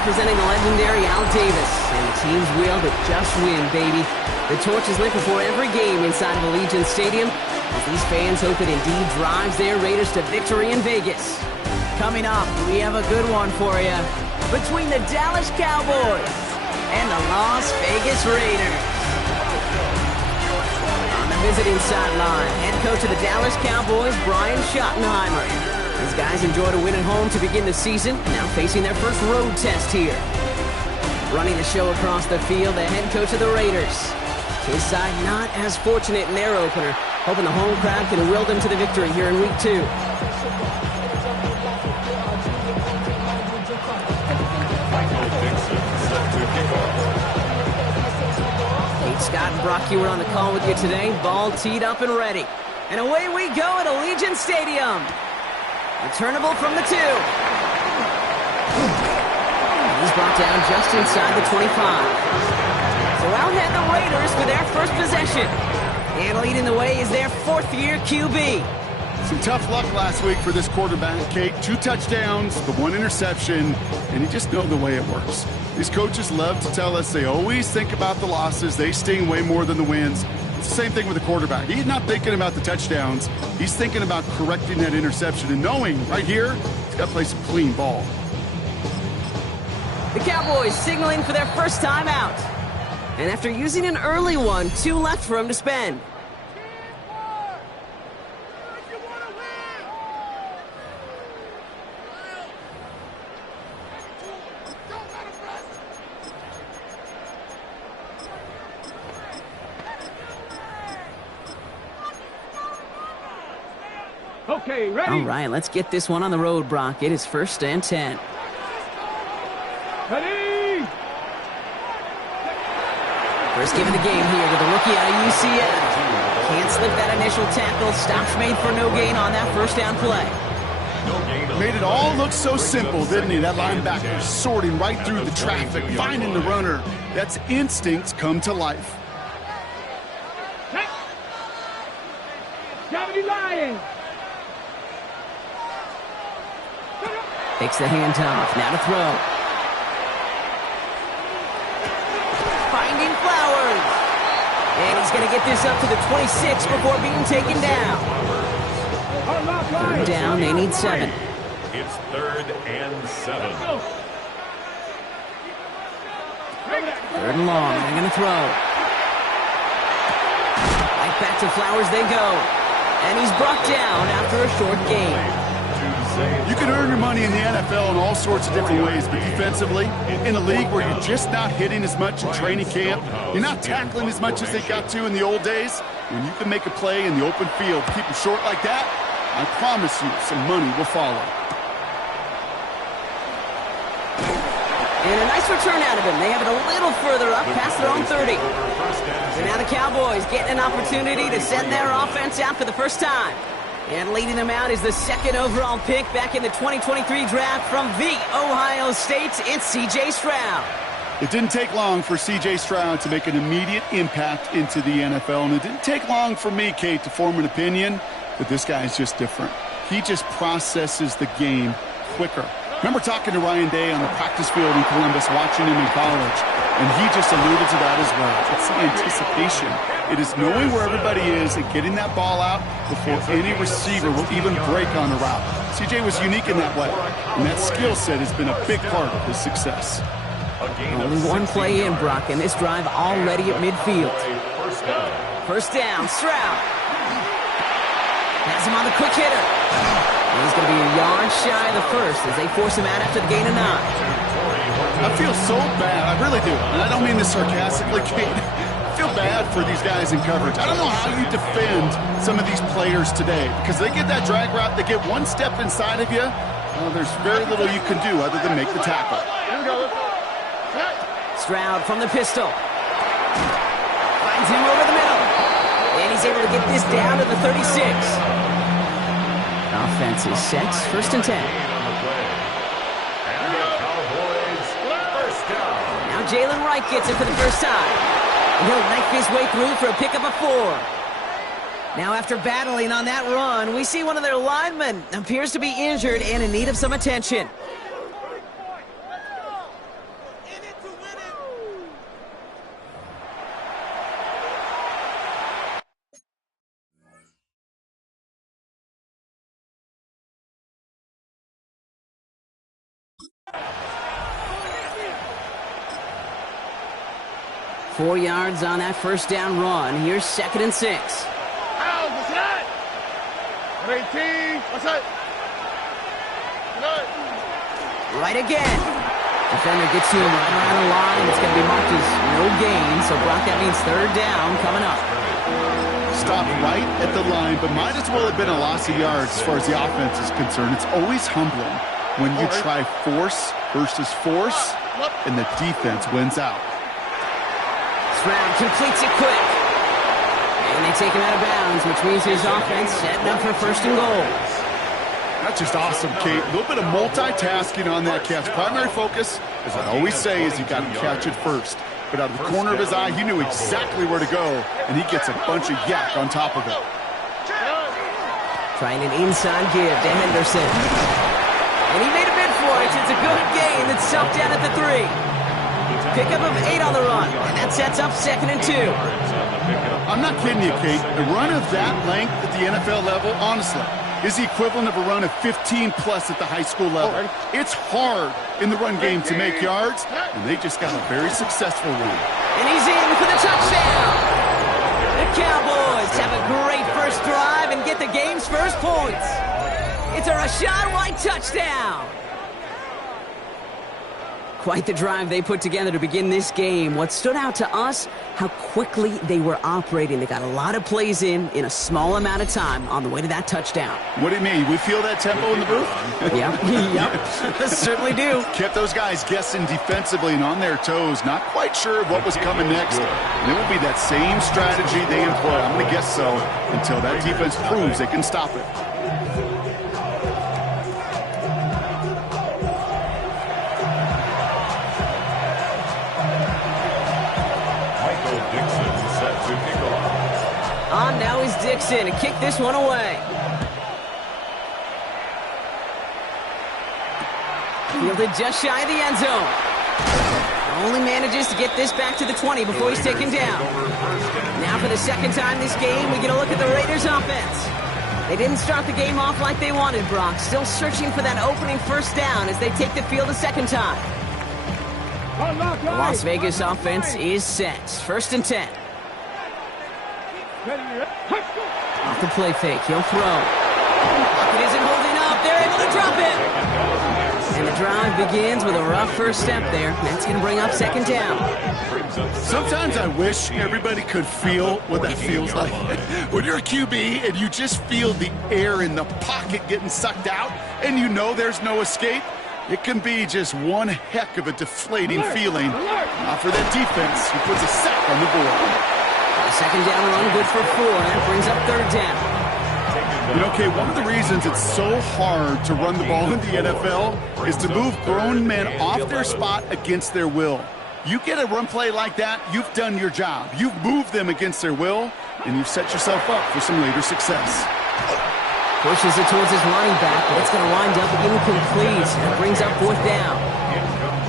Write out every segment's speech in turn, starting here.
representing the legendary Al Davis. And the team's will to just win, baby. The torch is lit before every game inside of Allegiant Stadium, as these fans hope it indeed drives their Raiders to victory in Vegas. Coming up, we have a good one for you. Between the Dallas Cowboys and the Las Vegas Raiders. On the visiting sideline, head coach of the Dallas Cowboys, Brian Schottenheimer. These guys enjoyed a win at home to begin the season, now facing their first road test here. Running the show across the field, the head coach of the Raiders. His side not as fortunate in their opener, hoping the home crowd can will them to the victory here in Week 2. Scott and Brock, you were on the call with you today. Ball teed up and ready. And away we go at Allegiant Stadium. Returnable from the 2. He's brought down just inside the 25. So out head the Raiders for their first possession. And leading the way is their fourth-year QB. Some tough luck last week for this quarterback, Kate. 2 touchdowns, the 1 interception, and you just know the way it works. These coaches love to tell us they always think about the losses. They sting way more than the wins. It's the same thing with the quarterback. He's not thinking about the touchdowns. He's thinking about correcting that interception and knowing right here he's got to play some clean ball. The Cowboys signaling for their first time out. And after using an early one, 2 left for him to spend. Okay, ready? All right, let's get this one on the road, Brock. It is 1st and 10. Ready? First give of the game here to the rookie out of UCF. Can't slip that initial tackle. Stops made for no gain on that first down play. Made it all look so simple, didn't he? That linebacker sorting right through the traffic, finding the runner. That's instincts come to life. Gravity Lions. Takes the handoff. Now to throw. Finding Flowers. And he's going to get this up to the 26 before being taken down. 3rd down, they need 7. It's 3rd and 7. 3rd and long, they're going to throw. Right back to Flowers they go. And he's brought down after a short gain. You can earn your money in the NFL in all sorts of different ways, but defensively, in a league where you're just not hitting as much in training camp, you're not tackling as much as they got to in the old days, when you can make a play in the open field, keep them short like that, I promise you some money will follow. And a nice return out of him. They have it a little further up past their own 30. So now the Cowboys getting an opportunity to send their offense out for the first time. And leading them out is the 2nd overall pick back in the 2023 draft from the Ohio State. It's C.J. Stroud. It didn't take long for C.J. Stroud to make an immediate impact into the NFL. And it didn't take long for me, Kate, to form an opinion that this guy is just different. He just processes the game quicker. Remember talking to Ryan Day on the practice field in Columbus, watching him in college, and he just alluded to that as well. It's the anticipation. It is knowing where everybody is and getting that ball out before any receiver will even break on a route. CJ was unique in that way, and that skill set has been a big part of his success. Only one play in, Brock, and this drive already at midfield. First down, Stroud. Has him on the quick hitter. And he's going to be a yard shy of the first as they force him out after the gain of 9. I feel so bad. I really do. And I don't mean this sarcastically, Kate. I feel bad for these guys in coverage. I don't know how you defend some of these players today because they get that drag route, they get one step inside of you. There's very little you can do other than make the tackle. Stroud from the pistol. Finds him over the middle. And he's able to get this down to the 36. Offense is set. 1st and 10. Now Jalen Wright gets it for the first time. And he'll knife his way through for a pickup of 4. Now after battling on that run, we see one of their linemen appears to be injured and in need of some attention. 4 yards on that first down run. Here's 2nd and 6. Right again. Defender gets to him right around the line. It's going to be marked as no gain. So, Brock, that means 3rd down coming up. Stop right at the line, but might as well have been a loss of yards as far as the offense is concerned. It's always humbling when you try force versus force, and the defense wins out. Stroud completes it quick. And they take him out of bounds, which means his offense setting up for 1st and goal. That's just awesome, Kate. A little bit of multitasking on that catch. Primary focus, as I always say, is you got to catch it first. But out of the corner of his eye, he knew exactly where to go, and he gets a bunch of yak on top of it. Trying an inside give to Henderson. And he made a bid for it. It's a good gain that's sucked down at the 3. Pickup of 8 on the run, and that sets up 2nd and 2. I'm not kidding you, Kate. A run of that length at the NFL level, honestly, is the equivalent of a run of 15-plus at the high school level. It's hard in the run game to make yards, and they just got a very successful one. And he's in for the touchdown. The Cowboys have a great first drive and get the game's first points. It's a Rachaad White touchdown. Quite the drive they put together to begin this game. What stood out to us, how quickly they were operating. They got a lot of plays in a small amount of time on the way to that touchdown. What do you mean? We feel that tempo in the booth? Yep, certainly do. Kept those guys guessing defensively and on their toes, not quite sure what was coming next. And it will be that same strategy they employ, I'm going to guess so, until that defense proves they can stop it. On now is Dixon to kick this one away. Fielded just shy of the end zone. Only manages to get this back to the 20 before he's taken down. Now for the 2nd time this game, we get a look at the Raiders offense. They didn't start the game off like they wanted, Brock. Still searching for that opening 1st down as they take the field a 2nd time. The Las Vegas offense is set. 1st and 10. Off the play fake, he'll throw. It isn't holding up, they're able to drop it. And the drive begins with a rough first step there. That's going to bring up 2nd down. Sometimes I wish everybody could feel what that feels like. When you're a QB and you just feel the air in the pocket getting sucked out and you know there's no escape, it can be just one heck of a deflating feeling. Now for that defense, who puts a sack on the board. A 2nd down run, good for 4. That brings up 3rd down. You know, okay, one of the reasons it's so hard to run the ball in the NFL is to move grown men off their spot against their will. You get a run play like that, you've done your job. You've moved them against their will, and you've set yourself up for some later success. Pushes it towards his running back, but it's going to wind up incomplete. That brings up 4th down.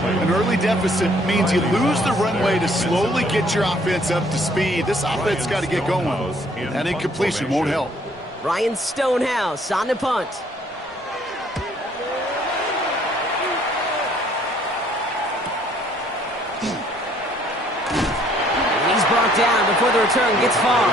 An early deficit means you lose the runway to slowly get your offense up to speed. This offense got to get going. That incompletion won't help. Ryan Stonehouse on the punt. He's brought down before the return gets far.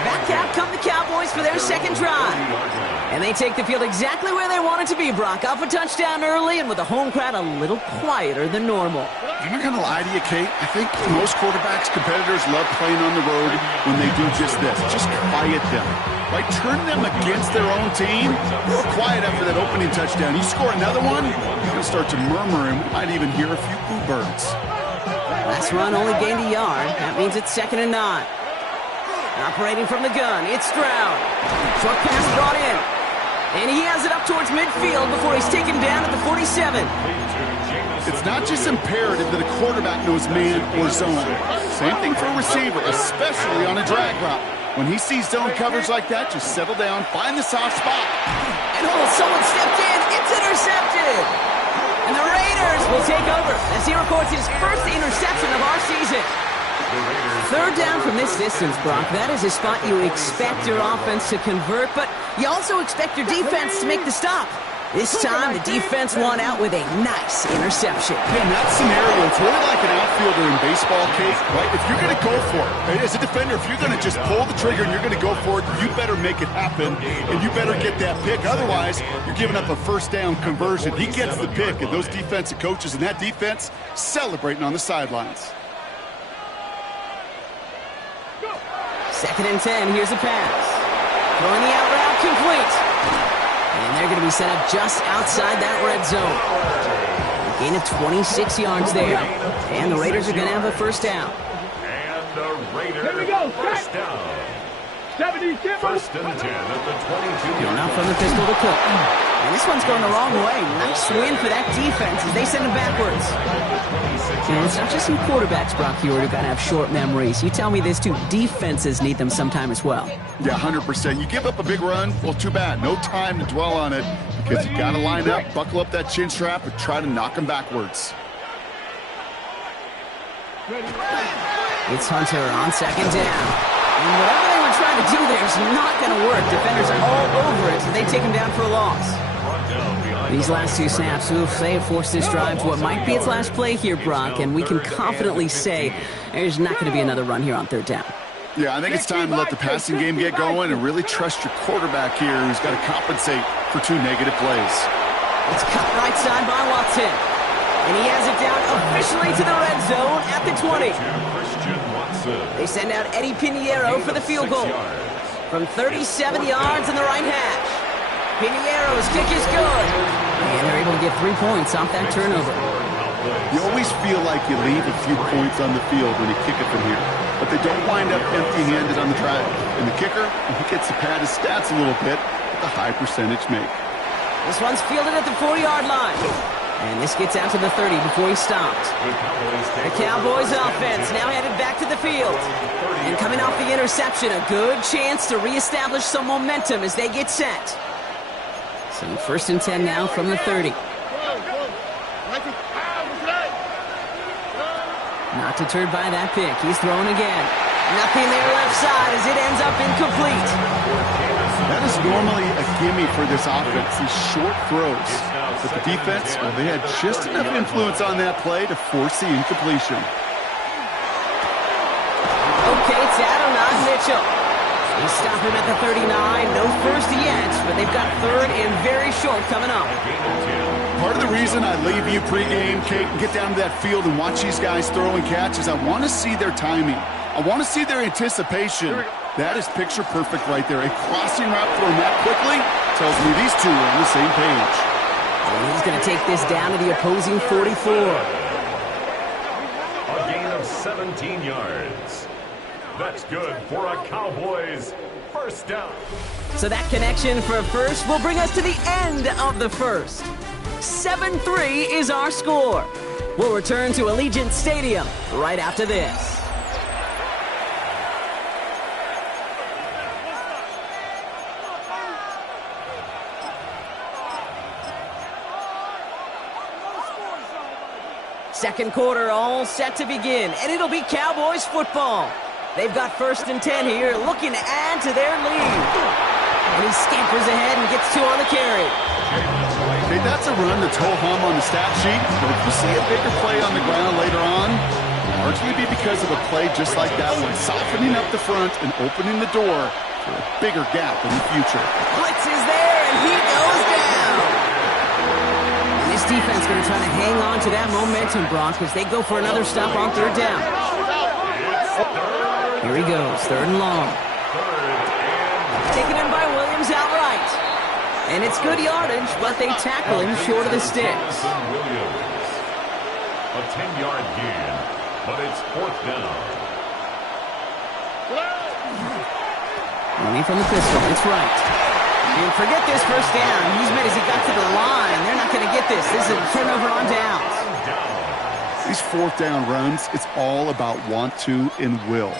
Back out come the Cowboys for their 2nd drive. And they take the field exactly where they want it to be, Brock. Off a touchdown early and with the home crowd a little quieter than normal. I'm not going to lie to you, Kate. I think most quarterbacks, competitors love playing on the road when they do just this. Just quiet them. Like, turn them against their own team. Real quiet after that opening touchdown. You score another one, you're going to start to murmur, and we might even hear a few boo birds. Last run only gained a yard. That means it's 2nd and 9. Operating from the gun, it's Stroud. Short pass brought in. And he has it up towards midfield before he's taken down at the 47. It's not just imperative that a quarterback knows man or zone. Same thing for a receiver, especially on a drag route. When he sees zone coverage like that, just settle down, find the soft spot. And someone stepped in. It's intercepted. And the Raiders will take over as he records his first interception of our season. 3rd down from this distance, Brock. That is a spot you expect your offense to convert, but you also expect your defense to make the stop. This time, the defense won out with a nice interception. Yeah, in that scenario, it's really like an outfielder in baseball, Kate, right? If you're going to go for it, as a defender, if you're going to just pull the trigger and you're going to go for it, you better make it happen, and you better get that pick. Otherwise, you're giving up a first down conversion. He gets the pick, and those defensive coaches and that defense celebrating on the sidelines. 2nd and 10, here's a pass. Throwing the out route, complete. And they're going to be set up just outside that red zone. A gain of 26 yards there. And the Raiders are going to have a first down. And the Raiders first down. 1st and 10 at the 22. Going out from the pistol to Cook. And this one's going the wrong way. Nice win for that defense as they send him backwards. And it's not just some quarterbacks, Brock Hewitt, who got to have short memories. You tell me this too, defenses need them sometime as well. Yeah, 100%. You give up a big run, well, too bad. No time to dwell on it because you got to line up, buckle up that chin strap, and try to knock them backwards. It's Hunter on 2nd down. And whatever they were trying to do there is not going to work. Defenders are all over it, so they take him down for a loss. These last 2 snaps, they have forced this drive to what might be its last play here, Brock, and we can confidently say there's not going to be another run here on 3rd down. Yeah, I think it's time to let the passing game get going and really trust your quarterback here who's got to compensate for 2 negative plays. It's cut right side by Watson. And he has it down officially to the red zone at the 20. They send out Eddie Pinheiro for the field goal. From 37 yards in the right hash. Pinheiro's kick is good. And they're able to get 3 points off that turnover. You always feel like you leave a few points on the field when you kick it from here. But they don't wind up empty-handed on the track. And the kicker, he gets to pad his stats a little bit with a high percentage make. This one's fielded at the 40-yard line. And this gets out to the 30 before he stopped. The Cowboys offense now headed back to the field. And coming off the interception, a good chance to reestablish some momentum as they get set. So 1st and 10 now from the 30. Not deterred by that pick. He's throwing again. Nothing there left side as it ends up incomplete. That is normally a gimme for this offense, these short throws. But the defense, well, they had just enough influence on that play to force the incompletion. Okay, it's Adonai Mitchell. They stop him at the 39. No first yet, but they've got 3rd and very short coming up. Part of the reason I leave you pregame, Kate, and get down to that field and watch these guys throw and catch is I want to see their timing. I want to see their anticipation. That is picture perfect right there. A crossing route thrown that quickly tells me these two are on the same page. And he's going to take this down to the opposing 44. A gain of 17 yards. That's good for a Cowboys first down. So that connection for a first will bring us to the end of the first. 7-3 is our score. We'll return to Allegiant Stadium right after this. Second quarter all set to begin, and it'll be Cowboys football. They've got 1st and 10 here, looking to add to their lead. And he scampers ahead and gets 2 on the carry. Hey, that's a run that's ho-hum on the stat sheet, but if you see a bigger play on the ground later on, largely be because of a play just like that one, softening up the front and opening the door for a bigger gap in the future. Blitz is there, and he goes down. This defense going to try to hang on to that momentum, Brock, as they go for another stop on 3rd down. Here he goes, 3rd and long. Taken in by Williams outright. And it's good yardage, but they tackle him short of the sticks. A 10-yard gain, but it's 4th down. Running from the pistol, it's right. And forget this first down. He's made as he got to the line. They're not going to get this. This is a turnover on downs. These 4th down runs, it's all about want to and will.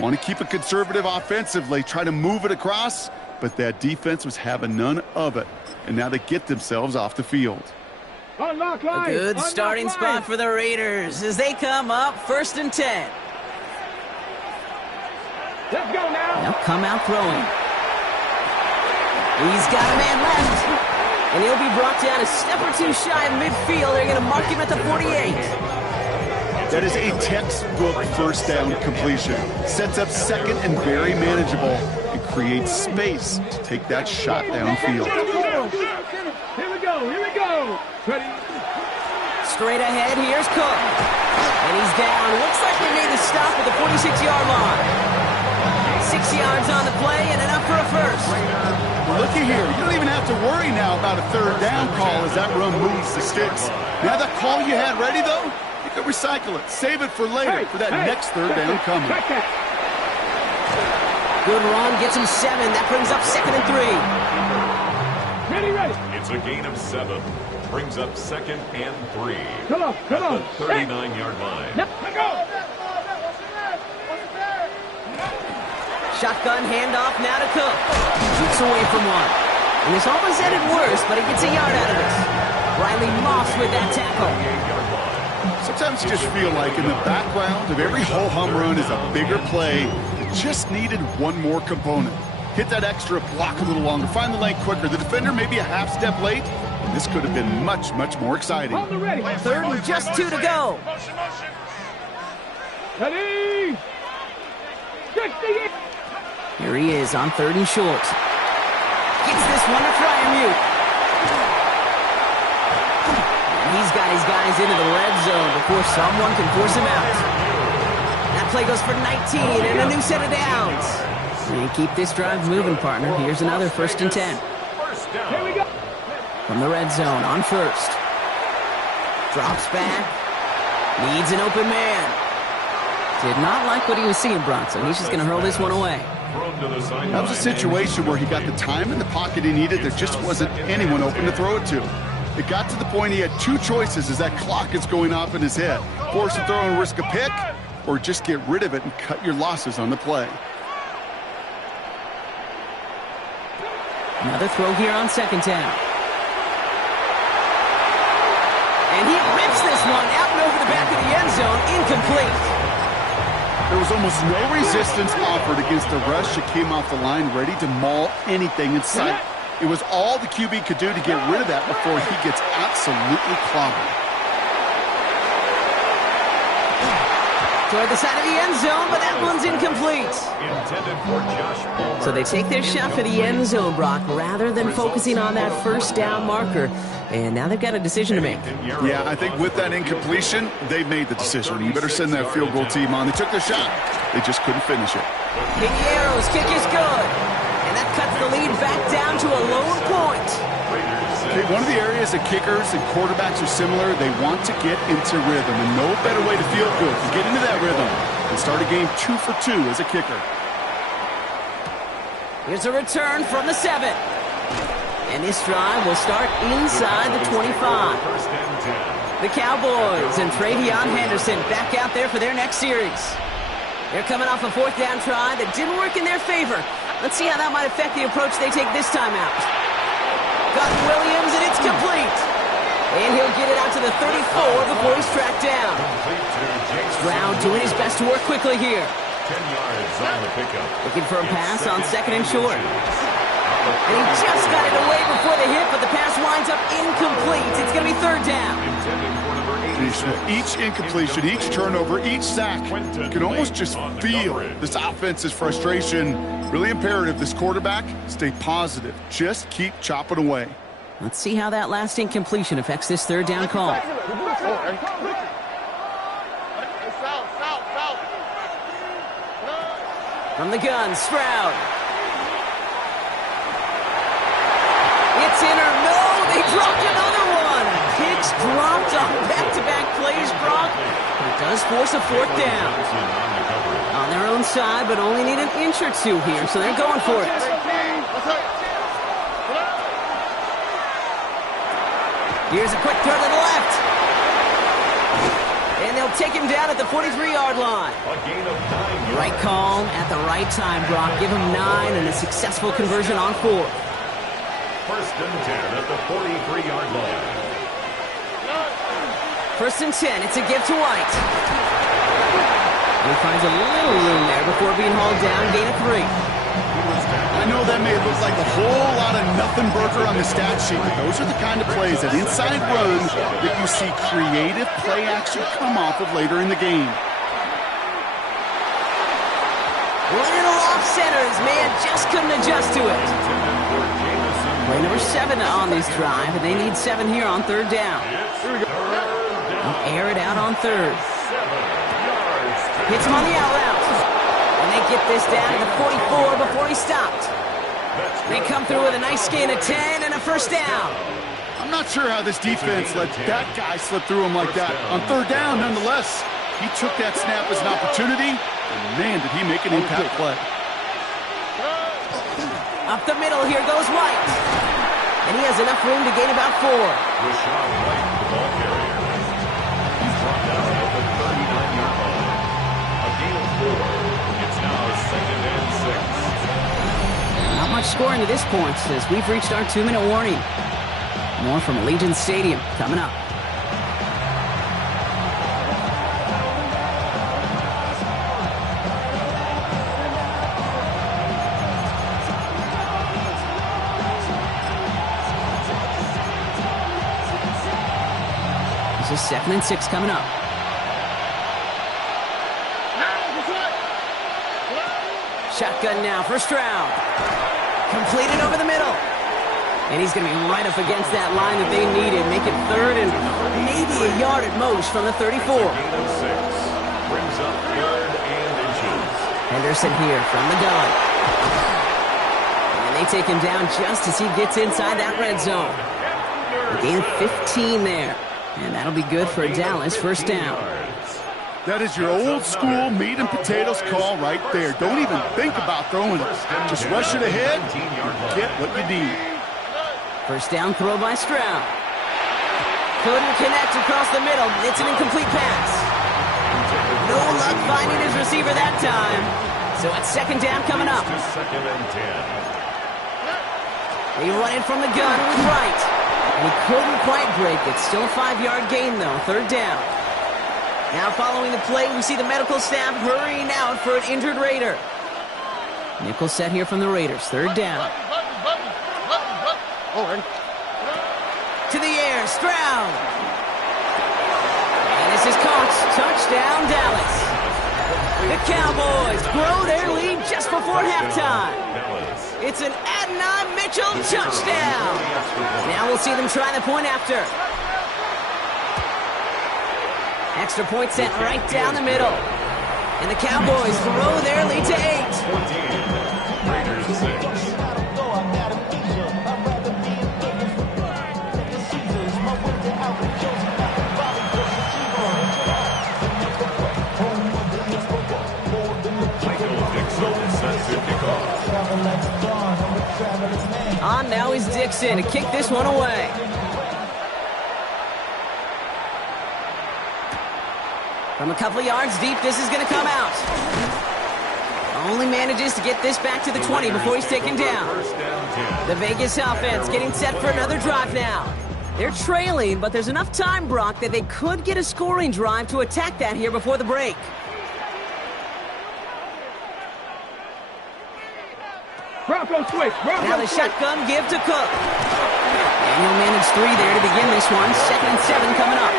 Want to keep it conservative offensively, try to move it across, but that defense was having none of it. And now they get themselves off the field. A good starting spot for the Raiders as they come up 1st and 10. Let's go now. They'll come out throwing. He's got a man left. And he'll be brought down a step or two shy of midfield. They're going to mark him at the 48. That is a textbook first down completion. Sets up second and very manageable and creates space to take that shot downfield. Here we go. Ready? Straight ahead, here's Cook. And he's down. Looks like they made the stop at the 46-yard line. 6 yards on the play and enough for a first. Looky here. You don't even have to worry now about a third down call as that run moves the sticks. Now that call you had ready, though, you can recycle it. Save it for later for that next third down coming. Good run, gets him 7. That brings up 2nd and 3. Ready. It's a gain of 7. Brings up 2nd and 3. Come on. At the 39-yard line. Let go. Shotgun handoff now to Cook. Shoots away from one. And this almost ended worse, but he gets a yard out of it. Riley Moss with that tackle. Sometimes you just feel like in the background of every ho-hum run is a bigger play that just needed one more component. Hit that extra, block a little longer, find the lane quicker. The defender may be a half step late, and this could have been much, much more exciting. On the ready. 3rd and just 2 to go. Ready. 60. Here he is on 3rd and short. Gets this one to Fryermuth. He's got his guys into the red zone before someone can force him out. That play goes for 19 and a new set of downs. And keep this drive moving, partner. Here's another 1st and 10. Here we go. From the red zone on 1st. Drops back. Needs an open man. Did not like what he was seeing, Bronson. He's just going to hurl this one away. That was a situation where he got the time in the pocket he needed. There just wasn't anyone open to throw it to. It got to the point he had 2 choices as that clock is going off in his head. Force a throw and risk a pick, or just get rid of it and cut your losses on the play. Another throw here on 2nd down. And he rips this one out and over the back of the end zone, incomplete. There was almost no resistance offered against a rush that came off the line ready to maul anything in sight. It was all the QB could do to get rid of that before he gets absolutely clobbered. Toward the side of the end zone, but that one's incomplete. Intended for Josh Palmer. So they take their shot for the end zone, Brock, rather than focusing on that 1st down marker. And now they've got a decision to make. Yeah, I think with that incompletion, they've made the decision. You better send that field goal team on. They took their shot. They just couldn't finish it. Pinheiro's kick is good. And that cuts the lead back down to a lone point. Okay, one of the areas that kickers and quarterbacks are similar, they want to get into rhythm. And no better way to feel good to get into that rhythm and start a game 2 for 2 as a kicker. Here's a return from the 7. And this drive will start inside the 25. The Cowboys and Travion Henderson back out there for their next series. They're coming off a 4th down try that didn't work in their favor. Let's see how that might affect the approach they take this time out. Got Williams, and it's complete. And he'll get it out to the 34 before he's tracked down. Stroud doing his best to work quickly here. 10 yards on the pickup. Looking for a pass on 2nd and short. And he just got it away before the hit, but the pass winds up incomplete. It's going to be 3rd down. Each incompletion, each turnover, each sack, you can almost just feel this offense's frustration. Really imperative this quarterback stay positive. Just keep chopping away. Let's see how that last incompletion affects this 3rd down call. From the gun, Stroud. It's in or no, they dropped another one. Hicks dropped on back-to-back plays, Brock. But it does force a 4th down. On their own side, but only need an inch or 2 here, so they're going for it. Here's a quick throw to the left. And they'll take him down at the 43-yard line. Right call at the right time, Brock. Give him 9 and a successful conversion on 4th. 1st and 10 at the 43-yard line. 1st and 10. It's a give to White. He finds a little room there before being hauled down. Gain of 3. know that may look like a whole lot of nothing burger on the stat sheet, but those are the kind of plays, that inside run, that you see creative play action come off of later in the game. Little off center. His man just couldn't adjust to it. Play number 7 on this drive, and they need 7 here on third down. They'll air it out on third. Hits him on the out route. And they get this down to the 44 before he stopped. They come through with a nice gain of 10 and a first down. I'm not sure how this defense let that guy slip through him like that. On third down, nonetheless, he took that snap as an opportunity, and man, did he make an impact play. Up the middle, here goes White. And he has enough room to gain about 4. Rashawn White, the ball carrier. He's dropped out at the 39-yard line. A gain of 4. It's now 2nd and 6. Not much scoring to this point as we've reached our 2-minute warning. More from Allegiant Stadium coming up. This is 2nd and 6 coming up. Shotgun now, first round. Completed over the middle. And he's going to be right up against that line that they needed. Make it 3rd and maybe a yard at most from the 34. Gain of 6. Brings up 3rd and inches. Henderson here from the gun. And they take him down just as he gets inside that red zone. A gain of 15 there. And that'll be good for Dallas, first down. That is your old school meat and potatoes call right there. Don't even think about throwing it. Just rush it ahead and get what you need. First down throw by Stroud. Couldn't connect across the middle. It's an incomplete pass. No luck finding his receiver that time. So it's 2nd down coming up. 2nd and 10. They run it from the gun with Wright. And he couldn't quite break it. Still a 5-yard gain, though. 3rd down. Now following the play, we see the medical staff hurrying out for an injured Raider. Nickel set here from the Raiders. 3rd down. To the air, Stroud. And this is caught. Touchdown, Dallas. The Cowboys grow their lead just before halftime. It's an Adnan Mitchell touchdown. Now we'll see them try the point after. Extra point sent right down the middle. And the Cowboys grow their lead to 8. Raiders 6. On now is Dixon to kick this one away. From a couple of yards deep, this is going to come out. Only manages to get this back to the 20 before he's taken down. The Vegas offense getting set for another drive now. They're trailing, but there's enough time, Brock, that they could get a scoring drive to attack that here before the break. Now the shotgun give to Cook. And he'll manage 3 there to begin this one. 2nd and 7 coming up.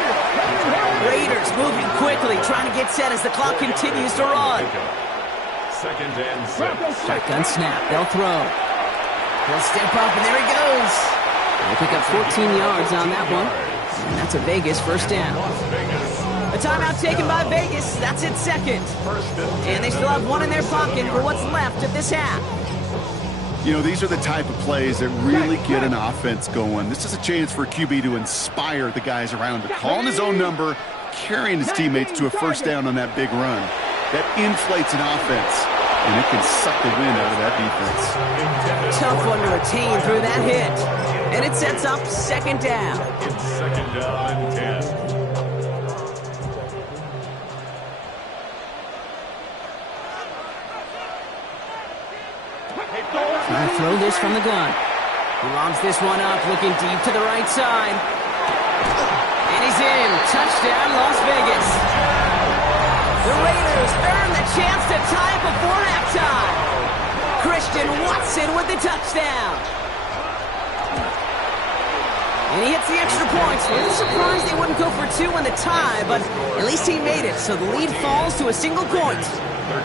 Raiders moving quickly, trying to get set as the clock continues to run. 2nd and 6. Shotgun snap. They'll throw. He'll step up, and there he goes. They'll pick up 14 yards on that one. And that's a Vegas first down. A timeout taken by Vegas. That's its 2nd. And they still have 1 in their pocket for what's left of this half. You know, these are the type of plays that really get an offense going. This is a chance for a QB to inspire the guys around him, calling his own number, carrying his teammates to a first down on that big run. That inflates an offense, and it can suck the wind out of that defense. Tough one to retain through that hit. And it sets up 2nd down. It's 2nd down and 10. Trying to throw this from the gun. He lobs this one up, looking deep to the right side. And he's in. Touchdown, Las Vegas. The Raiders earn the chance to tie it before halftime. Christian Watson with the touchdown. And he hits the extra points. A little surprised they wouldn't go for two in the tie, but at least he made it, so the lead falls to a single point. 13.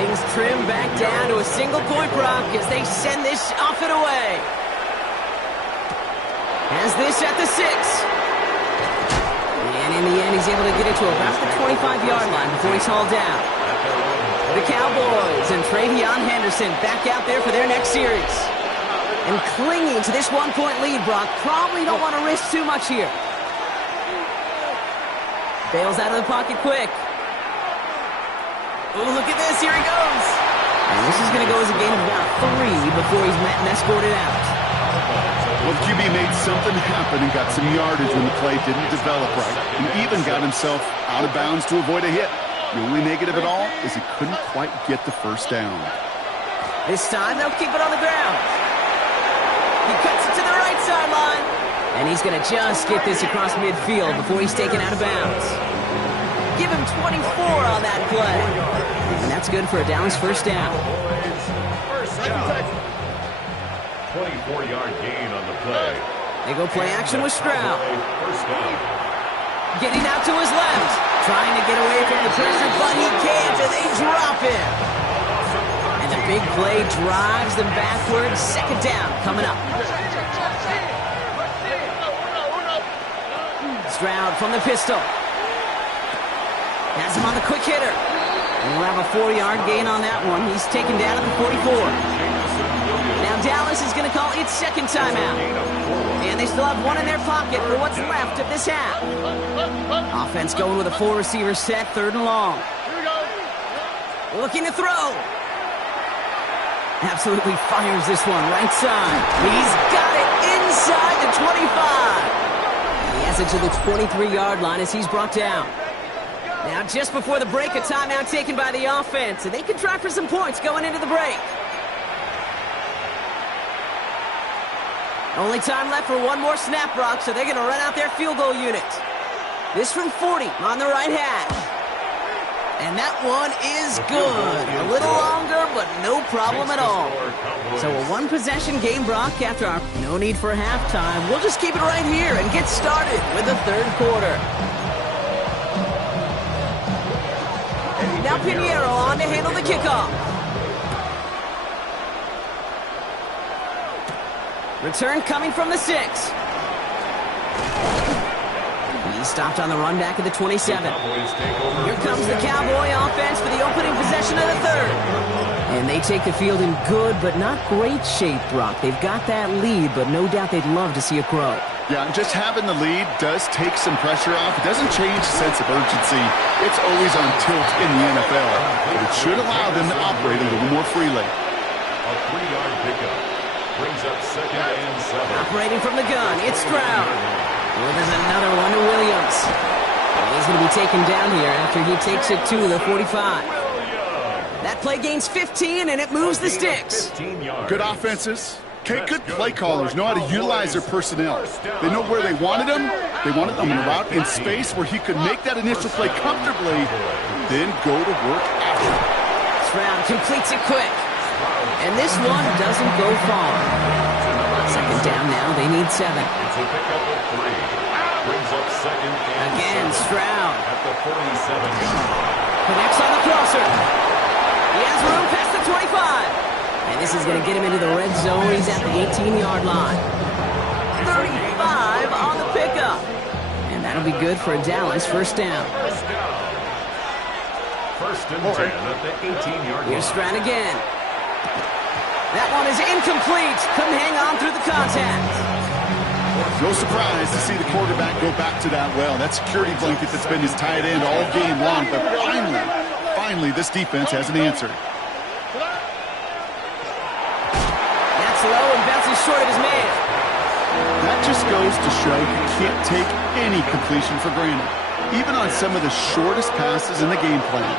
Things trim back down to a single point, Brock, as they send this off and away. Has this at the 6. And in the end, he's able to get it to about the 25-yard line before he's hauled down. The Cowboys and Travion Henderson back out there for their next series. And clinging to this one-point lead, Brock, probably don't want to risk too much here. Bails out of the pocket quick. Oh, look at this. Here he goes. And this is going to go as a gain of about 3 before he's met and escorted out. Well, QB made something happen and got some yardage when the play didn't develop right. And even got himself out of bounds to avoid a hit. The only negative at all is he couldn't quite get the first down. This time, they'll keep it on the ground. He cuts it to the right sideline. And he's going to just get this across midfield before he's taken out of bounds. Give him 24 on that play. And that's good for a Dallas first down. 24-yard gain on the play. They go play action with Stroud. First down. Getting out to his left. Trying to get away from the pressure, but he can't, and they drop him. And the big play drives them backwards. Second down coming up. Stroud from the pistol. Has him on the quick hitter. And we'll have a 4-yard gain on that one. He's taken down at the 44. Now Dallas is going to call its second timeout. And they still have one in their pocket for what's left of this half. Offense going with a 4-receiver set, 3rd and long. Looking to throw. Absolutely fires this one right side. He's got it inside the 25. He has it to the 23-yard line as he's brought down. Now, just before the break, a timeout taken by the offense, and they can try for some points going into the break. Only time left for one more snap, Brock, so they're going to run out their field goal unit. This from 40 on the right hash. And that one is good. A little longer, but no problem at all. So a one-possession game, Brock, after our no need for halftime. We'll just keep it right here and get started with the 3rd quarter. Now Pinheiro on to handle the kickoff. Return coming from the 6. He stopped on the run back at the 27. Here comes the Cowboy offense for the opening possession of the 3rd. And they take the field in good but not great shape, Brock. They've got that lead, but no doubt they'd love to see it grow. Yeah, just having the lead does take some pressure off. It doesn't change the sense of urgency. It's always on tilt in the NFL. But it should allow them to operate a little more freely. A 3-yard pickup brings up 2nd and 7. Operating from the gun, it's Stroud. Well, there's another one to Williams. He's going to be taken down here after he takes it to the 45. That play gains 15, and it moves the sticks. Good offenses. Okay, good play callers know how to utilize their personnel. They know where they wanted them. They wanted them in a route in space where he could make that initial play comfortably, then go to work after. Stroud completes it quick. And this one doesn't go far. Second down now, they need 7. It's a pickup of 3. Brings up 2nd and Again, 7 Stroud. at the 47-yard line. Connects on the crosser. He has room past the 25. And this is going to get him into the red zone. He's at the 18-yard line. 35 on the pickup. And that'll be good for a Dallas first down. First and 10 at the 18-yard line. Here's Stroud again. That one is incomplete. Couldn't hang on through the contact. No surprise to see the quarterback go back to that well. That security blanket that's been his tight end all game long. But finally, this defense has an answer. That's low and bounces short of his man. That just goes to show you can't take any completion for granted, even on some of the shortest passes in the game plan.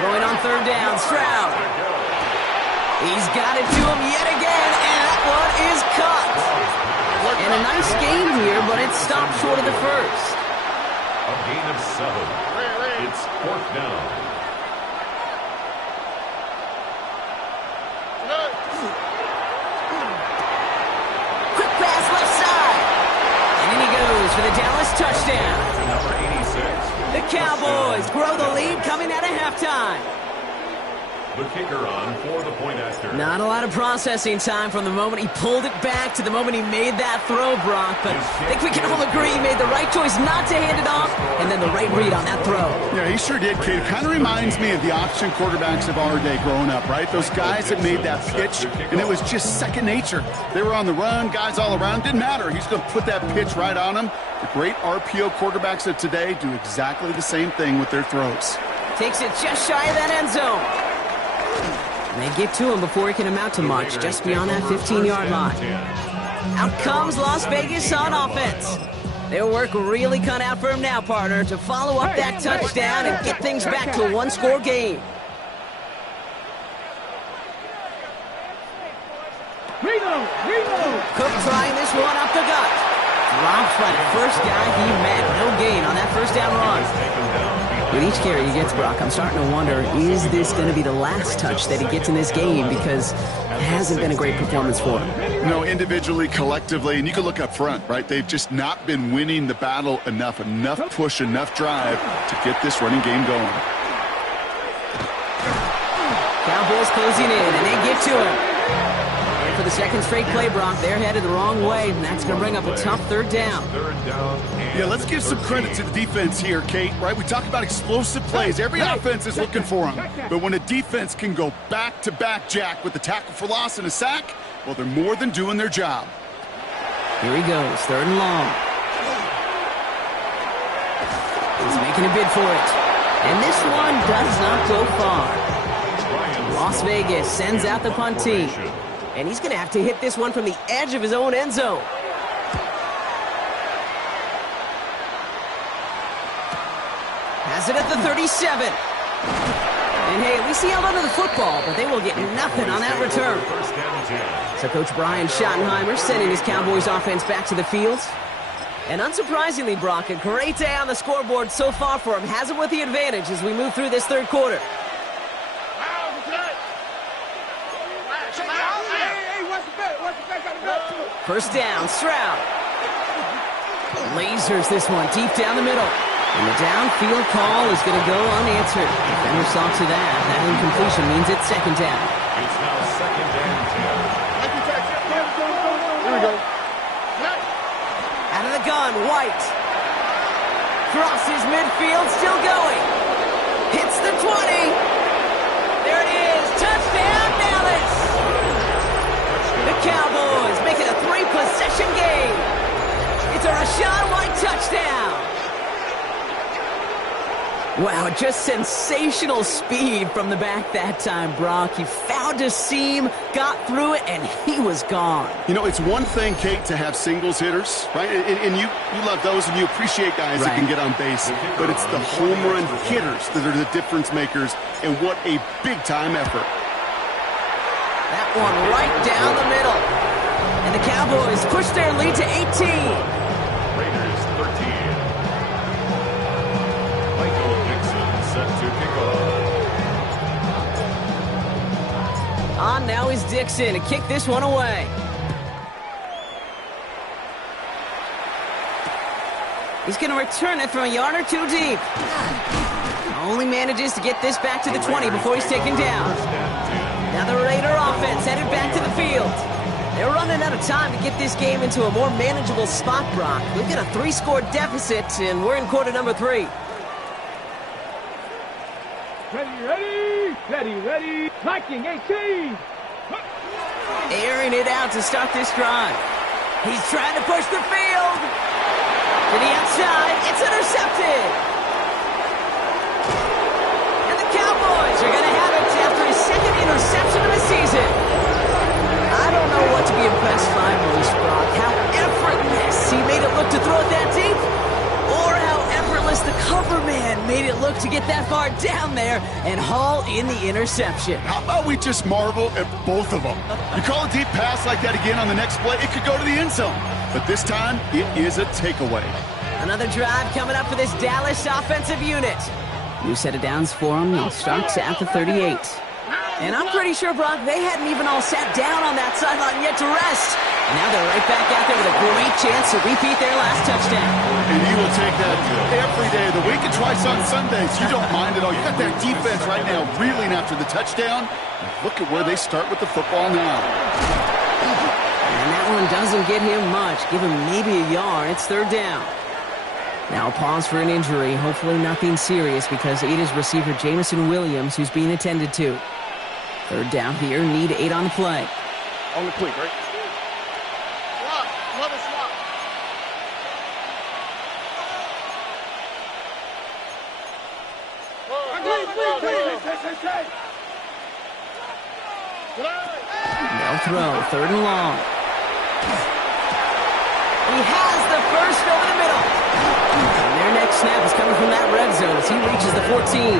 Throwing on 3rd down, Stroud. He's got it to him yet again, and that one is cut. And a nice game here, but it stopped short of the first. A gain of 7. It's 4th down. for the Dallas touchdown. To number 86. The Cowboys grow the lead coming out of halftime. The kicker on for the point after. Not a lot of processing time from the moment he pulled it back to the moment he made that throw, Brock. But I think we can all agree he made the right choice not to hand it off, and then the right read on that throw. Yeah, he sure did, Kate. It kind of reminds me of the option quarterbacks of our day growing up, right? Those guys that made that pitch, and it was just second nature. They were on the run, guys all around. Didn't matter. He's going to put that pitch right on them. The great RPO quarterbacks of today do exactly the same thing with their throws. Takes it just shy of that end zone. They get to him before he can amount to much, just beyond that 15-yard line. Out comes Las Vegas on offense. Their work really cut out for him now, partner, to follow up that touchdown and get things back to a one-score game. Cook trying this one up the gut. Drops by the first guy he met. No gain on that first down run. With each carry he gets, Brock, I'm starting to wonder, is this going to be the last touch that he gets in this game? Because it hasn't been a great performance for him. No, individually, collectively, and you can look up front, right? They've just not been winning the battle enough push, enough drive to get this running game going. Cowboys closing in, and they get to him. For the second straight play, Brock, they're headed the wrong way, and that's going to bring up a tough third down. Yeah, let's give some credit to the defense here, Kate, right? We talk about explosive plays. Every offense is looking for them. But when a defense can go back-to-back, Jack, with a tackle for loss and a sack, well, they're more than doing their job. Here he goes, third and long. He's making a bid for it. And this one does not go far. Las Vegas sends out the punt team. And he's going to have to hit this one from the edge of his own end zone. Has it at the 37. And hey, at least he held onto the football, but they will get nothing on that return. So Coach Brian Schottenheimer sending his Cowboys offense back to the field. And unsurprisingly, Brock, a great day on the scoreboard so far for him. Has him with the advantage as we move through this third quarter. First down, Stroud. Lasers this one deep down the middle. And the downfield call is going to go unanswered. Defender saw to that. That incompletion means it's second down. It's now second and 10. Here we go. Out of the gun, White. Crosses midfield, still going. Hits the 20. There it is. Touchdown, Dallas. The Cowboys make it a 3-possession game. It's a Rachaad White touchdown. Wow, just sensational speed from the back that time, Brock. He found a seam, got through it, and he was gone. You know, it's one thing, Kate, to have singles hitters, right? And you love those, and you appreciate guys that can get on base. But it's the home run hitters that are the difference makers, and what a big-time effort. That one right down the middle. And the Cowboys push their lead to 18. Raiders 13. Michael Dixon set to kick off. On now is Dixon to kick this one away. He's going to return it from a yard or two deep. Only manages to get this back to the 20 before he's taken down. Now the Raider offense headed back to the field. They're running out of time to get this game into a more manageable spot, Brock. We've got a 3-score deficit, and we're in quarter number 3. Ready, Viking 18! Airing it out to start this drive. He's trying to push the field. To the outside, it's intercepted. And the Cowboys are going to have it after his second interception of the season. I don't know what to be impressed by most, Brock. How effortless he made it look to throw it that deep, or how effortless the cover man made it look to get that far down there and haul in the interception. How about we just marvel at both of them? You call a deep pass like that again on the next play, it could go to the end zone. But this time, it is a takeaway. Another drive coming up for this Dallas offensive unit. New set of downs for them. They'll start at the 38. And I'm pretty sure, Brock, they hadn't even all sat down on that sideline yet to rest. Now they're right back out there with a great chance to repeat their last touchdown. And you will take that every day of the week and twice on Sundays. You don't mind at all. You got that defense right now reeling after the touchdown. Look at where they start with the football now. And that one doesn't get him much. Give him maybe a yard. It's third down. Now pause for an injury. Hopefully nothing serious because it is receiver Jamison Williams who's being attended to. Third down here. Need 8 on the play. On the quick, right? They'll throw. Third and long. He has the first over the middle. And their next snap is coming from that red zone as he reaches the 14.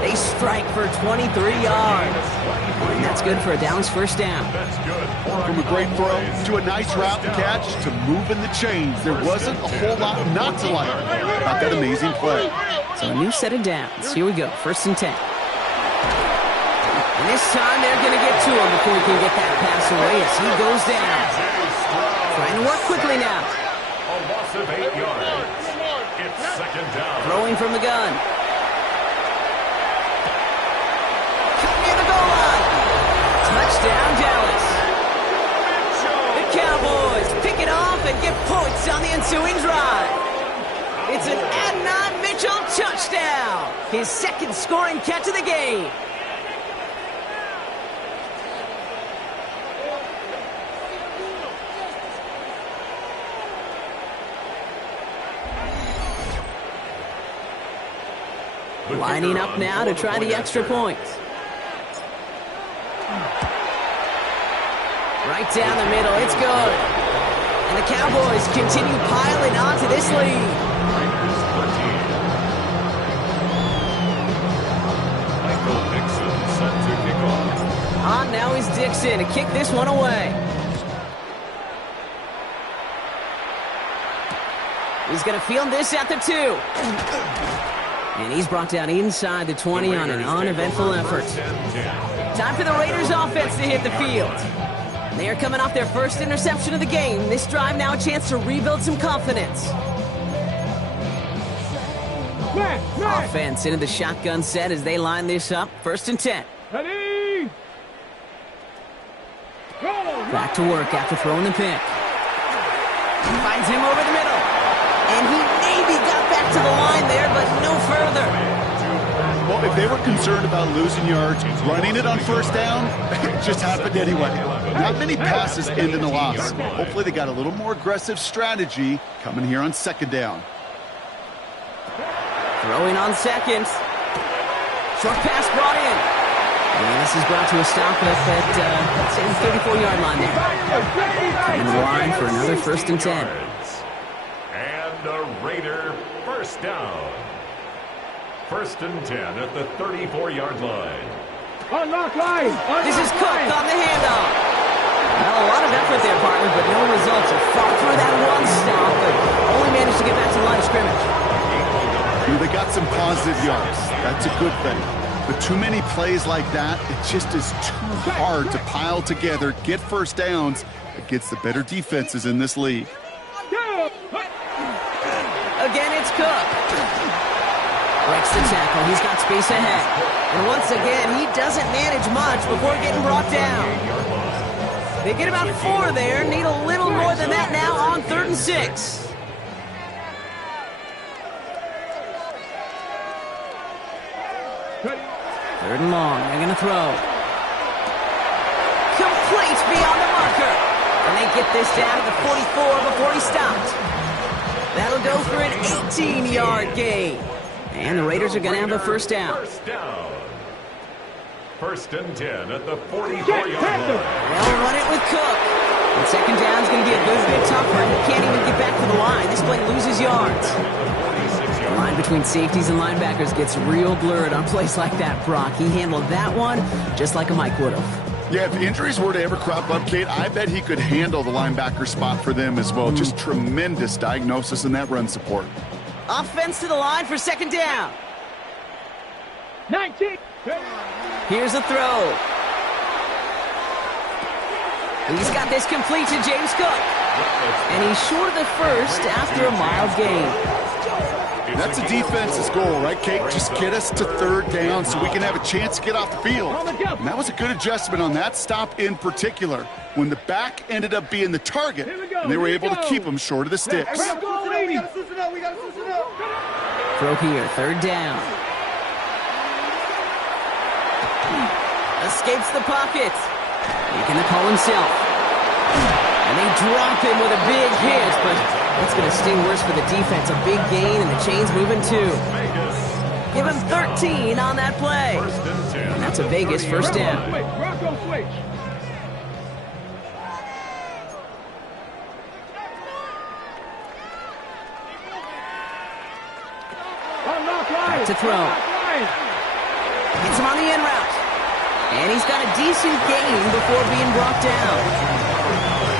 They strike for 23 yards. And that's good for a Dallas first down. From a great throw to a nice route to catch to moving the chains. There wasn't a whole lot not to like about that amazing play. So a new set of downs. Here we go. First and 10. And this time they're going to get to him before he can get that pass away as he goes down. Trying to work quickly now. A loss of 8 yards. It's second down. Throwing from the gun. Coming near the goal line. Touchdown, Dallas. The Cowboys pick it off and get points on the ensuing drive. It's an Adnan Mitchell touchdown. His second scoring catch of the game. Lining up now to try the extra points. Right down the middle, it's good. And the Cowboys continue piling on to this lead. Michael Dixon set to kick off. On now is Dixon to kick this one away. He's going to field this at the 2. And he's brought down inside the 20 on an uneventful effort. Time for the Raiders offense to hit the field. They are coming off their first interception of the game. This drive now a chance to rebuild some confidence. Offense into the shotgun set as they line this up. First and 10. Ready? Back to work after throwing the pick. Finds him over the middle. And he maybe got back to the line there, but no further. Well, if they were concerned about losing yards, running it on first down, it just happened anyway. Not many passes end in a loss. Hopefully they got a little more aggressive strategy coming here on second down. Throwing on second. Short pass brought in. And this is brought to a stop at that same 34-yard line there. And the line for another first and 10. The Raider first down. First and 10 at the 34-yard line. Unlock line. This is Cook on the handoff. Well, a lot of effort there, partner, but no results. He fought through that one stop, but only managed to get back to the line of scrimmage. They got some positive yards. That's a good thing. But too many plays like that, it just is too hard to pile together, get first downs against the better defenses in this league. Again, it's Cook. Breaks the tackle. He's got space ahead. And once again, he doesn't manage much before getting brought down. They get about 4 there. Need a little more than that now on 3rd and 6. Third and long. They're going to throw. Complete beyond the marker. And they get this down to the 44 before he stopped. That'll go for an 18-yard gain. And the Raiders are going to have a first down. First down. First and 10 at the 44-yard line. They'll run it with Cook. And second down is going to be a good bit tougher. He can't even get back to the line. This play loses yards. The line between safeties and linebackers gets real blurred on plays like that, Brock. He handled that one just like a Mike would have. Yeah, if injuries were to ever crop up, Kate, I bet he could handle the linebacker spot for them as well. Just tremendous diagnosis in that run support. Offense to the line for second down. 19. Here's a throw. He's got this complete to James Cook. And he's short of the first after a mild gain. That's a defense's goal, right, Kate? Just get us to third down so we can have a chance to get off the field. And that was a good adjustment on that stop in particular, when the back ended up being the target, and they were able to keep him short of the sticks. Throw here, third down. Escapes the pocket. Making the call himself. And they drop him with a big hit, but that's going to sting worse for the defense. A big gain, and the chain's moving too. Give him 13 on that play. And that's a Vegas first down. Back to throw. Gets him on the in route. And he's got a decent gain before being brought down.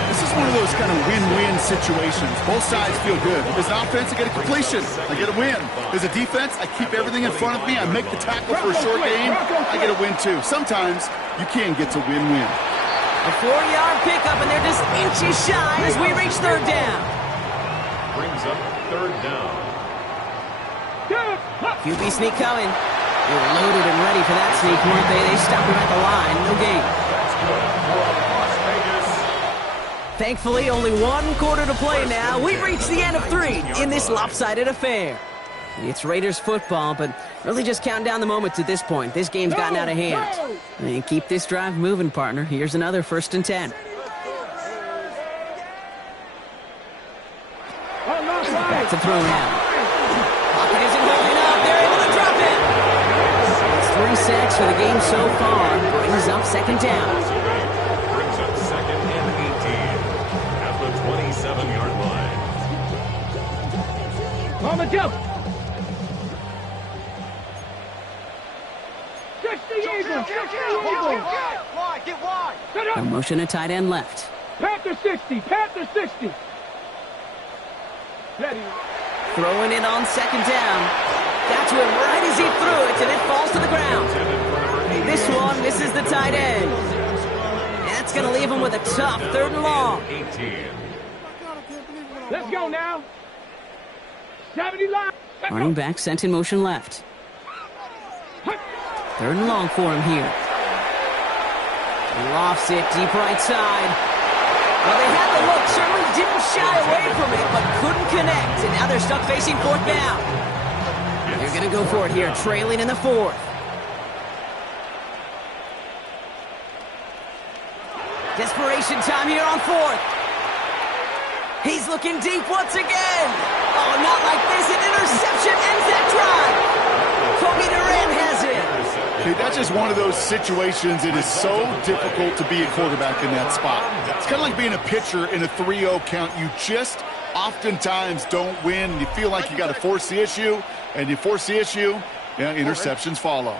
This is one of those kind of win-win situations. Both sides feel good. As an offense, I get a completion. I get a win. As a defense, I keep everything in front of me. I make the tackle for a short gain. I get a win, too. Sometimes you can get to win-win. A 4-yard pickup, and they're just inches shy as we reach third down. Brings up third down. QB sneak coming. They were loaded and ready for that sneak, weren't they? They stopped him at the line. No gain. Thankfully, only 1 quarter to play now. We've reached the end of 3 in this lopsided affair. It's Raiders football, but really just counting down the moments at this point. This game's gotten out of hand. And keep this drive moving, partner. Here's another 1st and 10. Back to throw now. Pocket isn't holding up. They're able to drop it. It's 3 sacks for the game so far. Brings up 2nd down. Brings up 2nd and 18 at the 27-yard line. On the jump. 60 Eagles. Get wide. A motion at tight end left. Panther 60. Panther 60. Ready. Throwing it on 2nd down. That's when right as he threw it, and it falls to the ground. This one misses the tight end. That's going to leave him with a tough 3rd and long. 18. Let's go now. 70 line. Running back sent in motion left. 3rd and long for him here. He lofts it deep right side. Well, they had the look, certainly didn't shy away from it, but couldn't connect. And now they're stuck facing 4th down. They're going to go for it here, trailing in the 4th. Desperation time here on 4th. He's looking deep once again. Oh, not like this. An interception ends that drive. Kobe Durant has it. Okay, that's just one of those situations. It is so difficult to be a quarterback in that spot. It's kind of like being a pitcher in a 3-0 count. You just oftentimes don't win. You feel like you got to force the issue, and you force the issue, yeah, interceptions follow.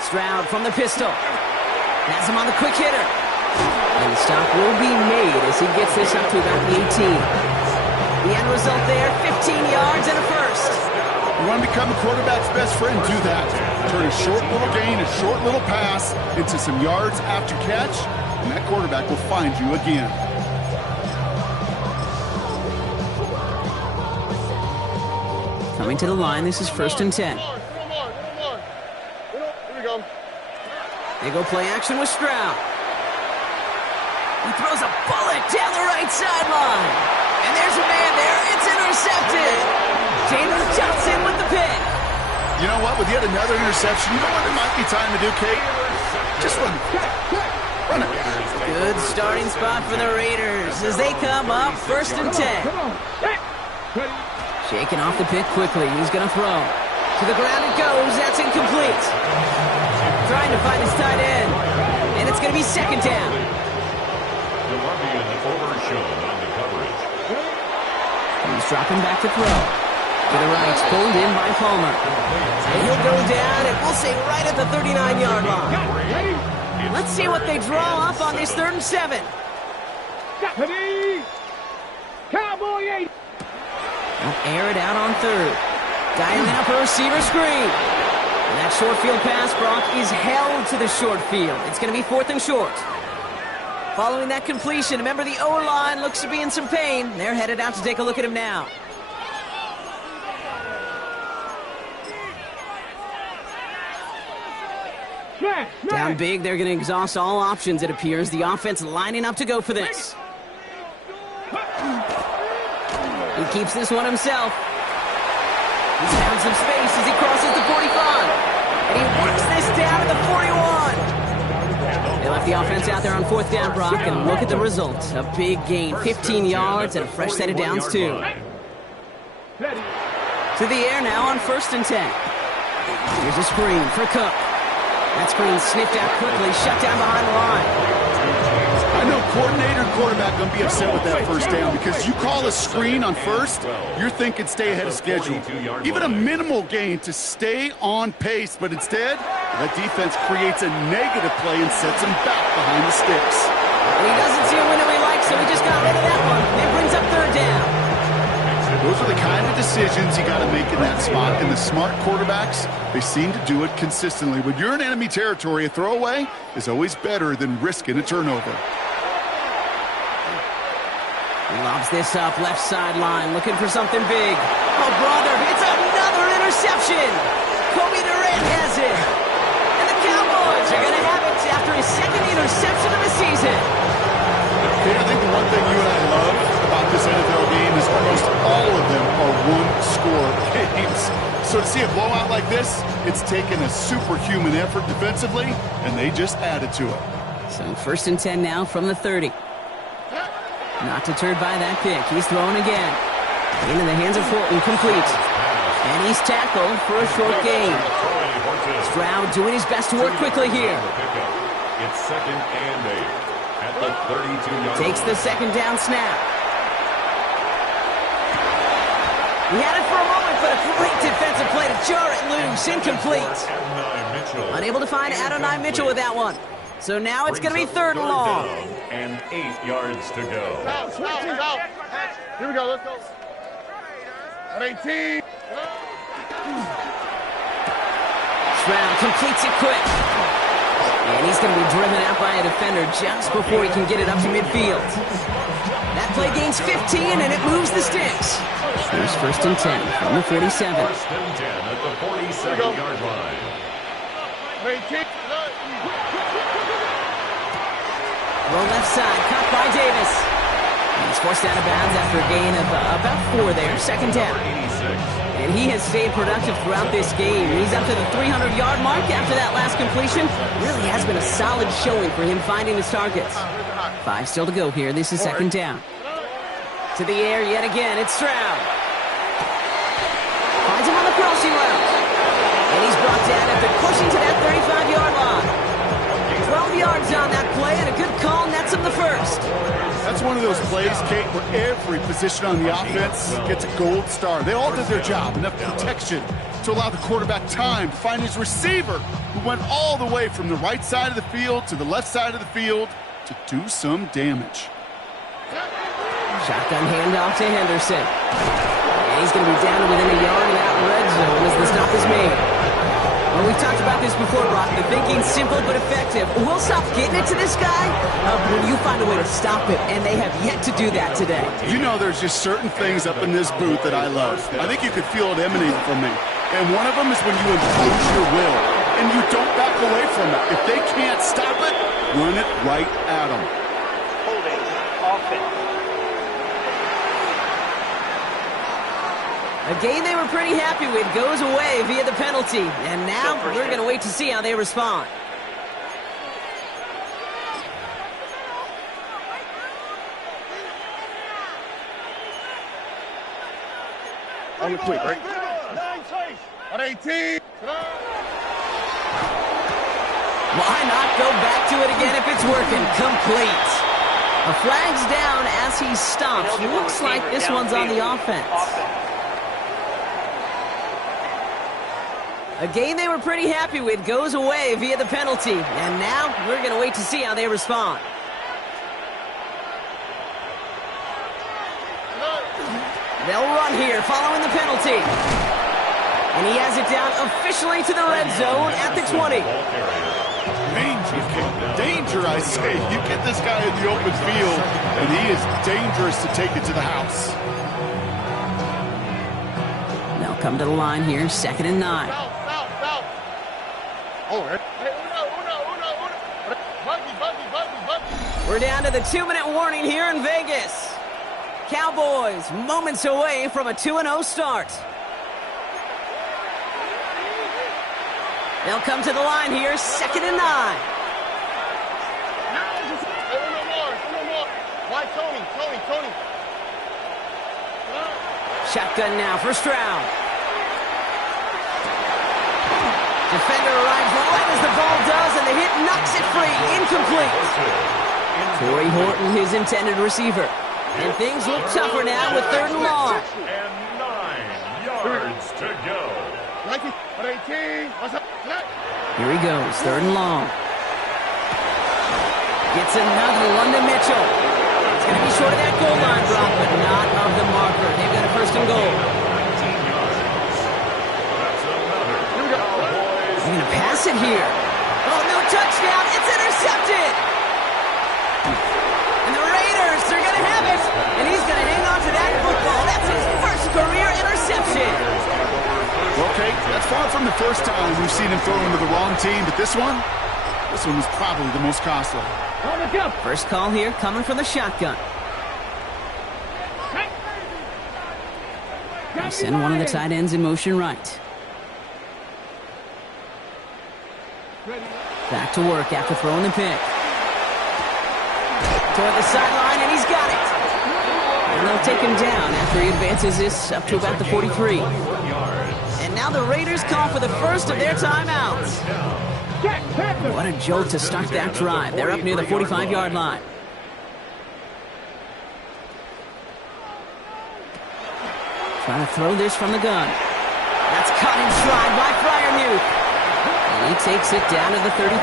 Stroud from the pistol. Has him on the quick hitter. And the stop will be made as he gets this up to about the 18. The end result there, 15 yards and a first. You want to become a quarterback's best friend, do that. Turn a short little gain, a short little pass into some yards after catch, and that quarterback will find you again. Coming to the line, this is 1st and 10. Here we go. They go play action with Stroud. He throws a bullet down the right sideline. And there's a man there. It's intercepted. James Johnson with the pick. You know what? With yet another interception, you know what it might be time to do, Kate? Just run. Run it. Good starting spot for the Raiders as they come up 1st and 10. Shaking off the pick quickly. He's going to throw. To the ground it goes. That's incomplete. Trying to find his tight end. And it's going to be 2nd down. He's dropping back to throw. To the right, pulled in by Palmer. And he'll go down, and we'll say right at the 39-yard line. Let's see what they draw up on this 3rd and 7. Cowboy 8. They'll air it out on 3rd. Dialing up a receiver screen. And that short field pass, Brock, is held to the short field. It's going to be 4th and short. Following that completion, remember the O-line looks to be in some pain. They're headed out to take a look at him now. Down big, they're going to exhaust all options, it appears. The offense lining up to go for this. He keeps this one himself. He's found some space as he crosses the 45. And he works this down to the 41. They left the offense out there on 4th down, Brock, and look at the results. A big gain, 15 yards, and a fresh set of downs, too. To the air now on 1st and 10. Here's a screen for Cook. That screen sniffed out quickly, shut down behind the line. I know coordinator and quarterback going to be upset with that 1st down because you call a screen on 1st, you're thinking stay ahead of schedule. Even a minimal gain to stay on pace, but instead, that defense creates a negative play and sets him back behind the sticks. And he doesn't see a window he likes, so he just got rid of that one. It brings up 3rd down. Those are the kind of decisions you got to make in that spot. And the smart quarterbacks, they seem to do it consistently. When you're in enemy territory, a throwaway is always better than risking a turnover. He lobs this up, left sideline, looking for something big. Oh, brother, it's another interception. Kobe Durant has it. And the Cowboys are going to have it after his 2nd interception of the season. Okay, I think the one thing you and I love about this NFL game is almost all of them are one-score games. So to see a blowout like this, it's taken a superhuman effort defensively, and they just added to it. So 1st and 10 now from the 30. Not deterred by that pick. He's throwing again. Into the hands of Fulton, complete. And he's tackled for a short gain. Stroud doing his best to work quickly here. It's 2nd and 8 at the 32-yard line. Takes the 2nd down snap. He had it for a moment, but a great defensive play to jar it loose. Incomplete. Unable to find Adonai Mitchell with that one. So now it's going to be 3rd and long. And 8 yards to go. Out. Here we go, let's go. At 18. Stroud completes it quick. And he's going to be driven out by a defender just before he can get it up to midfield. That play gains 15, and it moves the sticks. Here's 1st and 10 from the 47. 1st and 10 at the 47-yard line. Roll left side, caught by Davis. He's forced out of bounds after a gain of about 4 there, 2nd down. And he has stayed productive throughout this game. He's up to the 300-yard mark after that last completion. Really has been a solid showing for him finding his targets. 5 still to go here. This is 2nd down. To the air yet again. It's Stroud. Finds him on the crossing route. And he's brought down after pushing to that 35-yard line. 12 yards on that play, and a good call nets him the 1st. That's one of those plays, Kate, where every position on the offense gets a gold star. They all did their job, enough protection to allow the quarterback time to find his receiver, who went all the way from the right side of the field to the left side of the field to do some damage. Shotgun handoff to Henderson. And he's going to be down to within a yard of that red zone as the stop is made. Well, we've talked about this before, Brock. The thinking's simple but effective. We'll stop getting it to this guy when you find a way to stop him, and they have yet to do that today. You know there's just certain things up in this booth that I love. I think you could feel it emanating from me. And one of them is when you impose your will, and you don't back away from it. If they can't stop it, run it right at them. Holding offense. A game they were pretty happy with goes away via the penalty. And now we're going to wait to see how they respond. On the quick, right? At 18. Why not go back to it again if it's working? Complete. A flag's down as he stops. Looks like this one's on the offense. A game they were pretty happy with goes away via the penalty. And now we're going to wait to see how they respond. They'll run here following the penalty. And he has it down officially to the red zone at the 20. Danger, I say. You get this guy in the open field, and he is dangerous to take it to the house. They'll come to the line here, 2nd and 9. South. Oh, hey, uno. Buggy. We're down to the 2-minute warning here in Vegas. Cowboys moments away from a 2-0 start. They'll come to the line here, 2nd and 9. Uno more. Why Tony? Shotgun now, first round. Defender arrives right as the ball does, and the hit knocks it free. Incomplete. Torrey Horton, his intended receiver. And things look tougher now with 3rd and long. And 9 yards to go. 18. What's up? Here he goes, 3rd and long. Gets another one to Mitchell. It's going to be short of that goal line, Brock, but not of the marker. They've got a 1st and goal. 19 yards. That's another. They're going to pass it here. Oh, no touchdown. It's intercepted. And the Raiders, they're going to have it. And he's going to hang on to that football. That's his first career interception. Okay, that's far from the first time we've seen him throw into the wrong team, but this one was probably the most costly. First call here coming from the shotgun. They send one of the tight ends in motion right. Back to work after throwing the pick. Toward the sideline, and he's got it. And they'll take him down after he advances this up to about the 43. And now the Raiders call for the first of their timeouts. What a jolt to start that drive. They're up near the 45-yard line. Trying to throw this from the gun. That's caught in stride by Freiermuth. And he takes it down to the 33.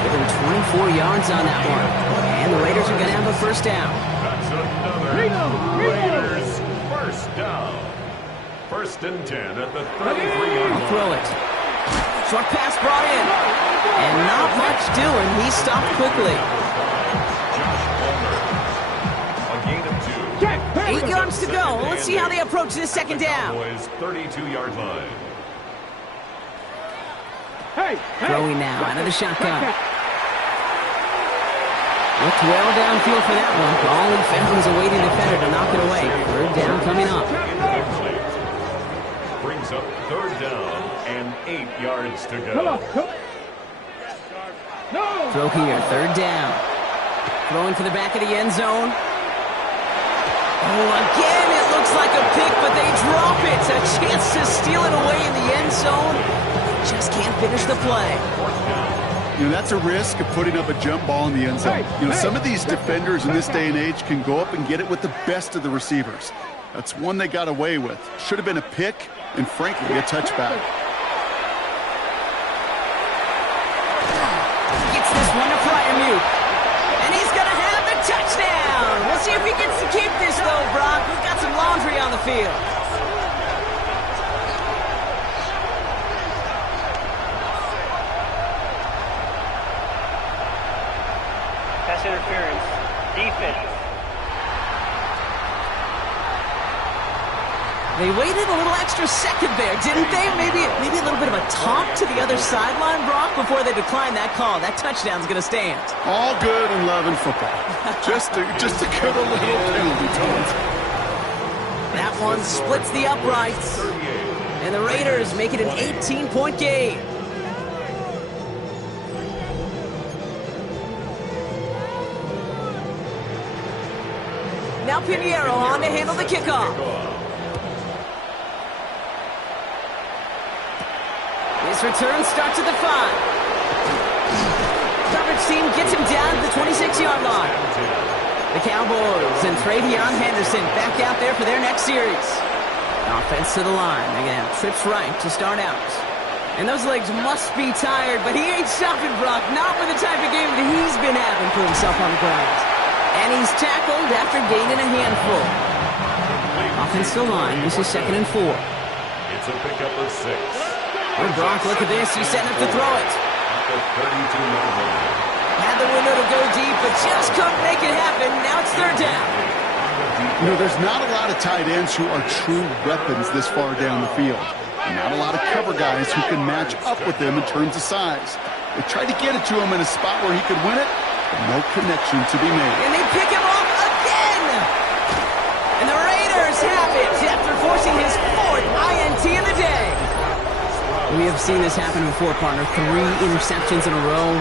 Give him 24 yards on that one. And the Raiders are going to have a first down. That's another Raiders first down. 1st and 10 at the 33-yard line. Throw it. Short pass brought in. And not much doing. He stopped quickly. Josh Palmer. A gain of 2. 8 yards to go. Let's see how they approach this 2nd down. Cowboys 32-yard line. Throwing now out of the shotgun. Looked well downfield for that one. All he found was a waiting defender to knock it away. 3rd down coming up. Brings up 3rd down and 8 yards to go. Throw here, 3rd down. Throwing for the back of the end zone. Oh, again, it looks like a pick, but they drop it. A chance to steal it away in the end zone. Just can't finish the play. You know, that's a risk of putting up a jump ball in the end zone. You know, some of these defenders in this day and age can go up and get it with the best of the receivers. That's one they got away with. Should have been a pick and, frankly, a touchback. Gets this one to Freiermuth. And he's going to have the touchdown. We'll see if he gets to keep this, though, Brock. We've got some laundry on the field. Pass interference. Defense. They waited a little extra second there, didn't they? Maybe a little bit of a taunt to the other sideline, Brock, before they decline that call. That touchdown's going to stand. All good and love in football. just a good little penalty, Tones. That one splits the uprights. And the Raiders make it an 18-point game. Now Pinheiro on to handle the kickoff. His return starts at the 5. Coverage team gets him down to the 26-yard line. The Cowboys and Travion Henderson back out there for their next series. Offense to the line. They're going to have trips right to start out. And those legs must be tired, but he ain't stopping, Brock. Not with the type of game that he's been having for himself on the ground. And he's tackled after gaining a handful. Offense to the line. This is 2nd and 4. It's a pickup of 6. Oh, Brock, look at this. He's setting up to throw it. the 32-yard line. Had the window to go deep, but just couldn't make it happen. Now it's third down. You know, there's not a lot of tight ends who are true weapons this far down the field. And not a lot of cover guys who can match up with them in terms of size. They tried to get it to him in a spot where he could win it, but no connection to be made. And they pick him off again. And the Raiders have it after forcing his fourth INT of the day. We have seen this happen before, partner. 3 interceptions in a row.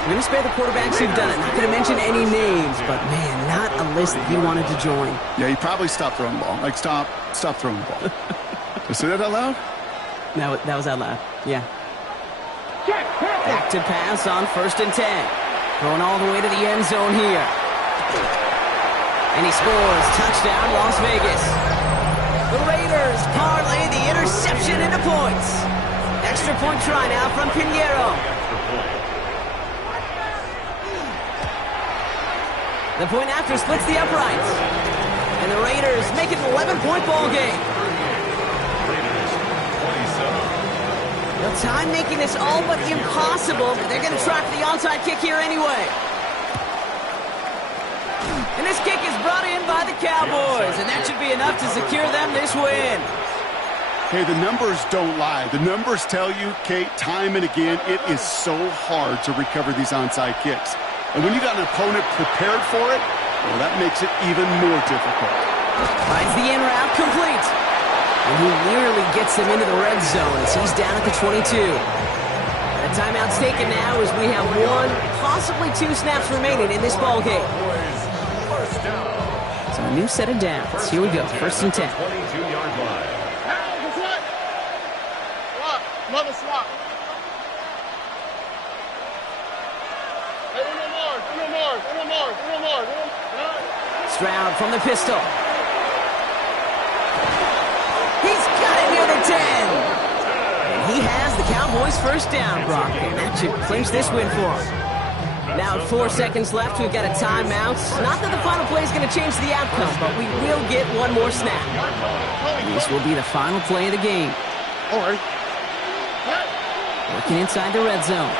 We're going to spare the quarterbacks who've done it. Not going to mention any names, but, man, not a list that you wanted to join. Yeah, he probably stopped throwing the ball. Like, stop throwing the ball. Did I say that out loud? That was out loud, yeah. Back to pass on 1st and 10. Going all the way to the end zone here. And he scores. Touchdown, Las Vegas. The Raiders parlay the interception into points. Extra point try now from Pinheiro. The point after splits the uprights. And the Raiders make it an 11-point ball game. Raiders 27. The time making this all but impossible, but they're going to try for the onside kick here anyway. And this kick is brought in by the Cowboys, and that should be enough to secure them this win. Hey, the numbers don't lie. The numbers tell you, Kate, time and again, it is so hard to recover these onside kicks. And when you got an opponent prepared for it, well, that makes it even more difficult. Finds the in route complete. And he nearly gets them into the red zone as he's down at the 22. The timeout's taken now as we have 1, possibly 2 snaps remaining in this ball game. So a new set of downs. Here we go, 1st and 10. 22-yard line. Another swap. Hey, one more. Stroud from the pistol. He's got it near the 10. And he has the Cowboys' first down, Brock. And that should clinch this win for him. Now 4 seconds left. We've got a timeout. Not that the final play is going to change the outcome, but we will get one more snap. This will be the final play of the game. All right. Working inside the red zone.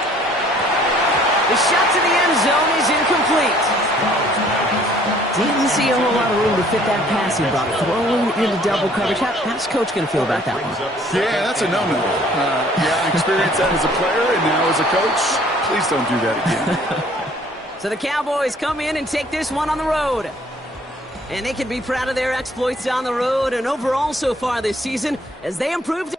The shot to the end zone is incomplete. Didn't see a whole lot of room to fit that passing, Brock. Throwing into double coverage. How's Coach going to feel about that one? Yeah, that's a no-no. I experienced that as a player, and now as a coach, please don't do that again. So the Cowboys come in and take this one on the road. And they can be proud of their exploits on the road and overall so far this season as they improved.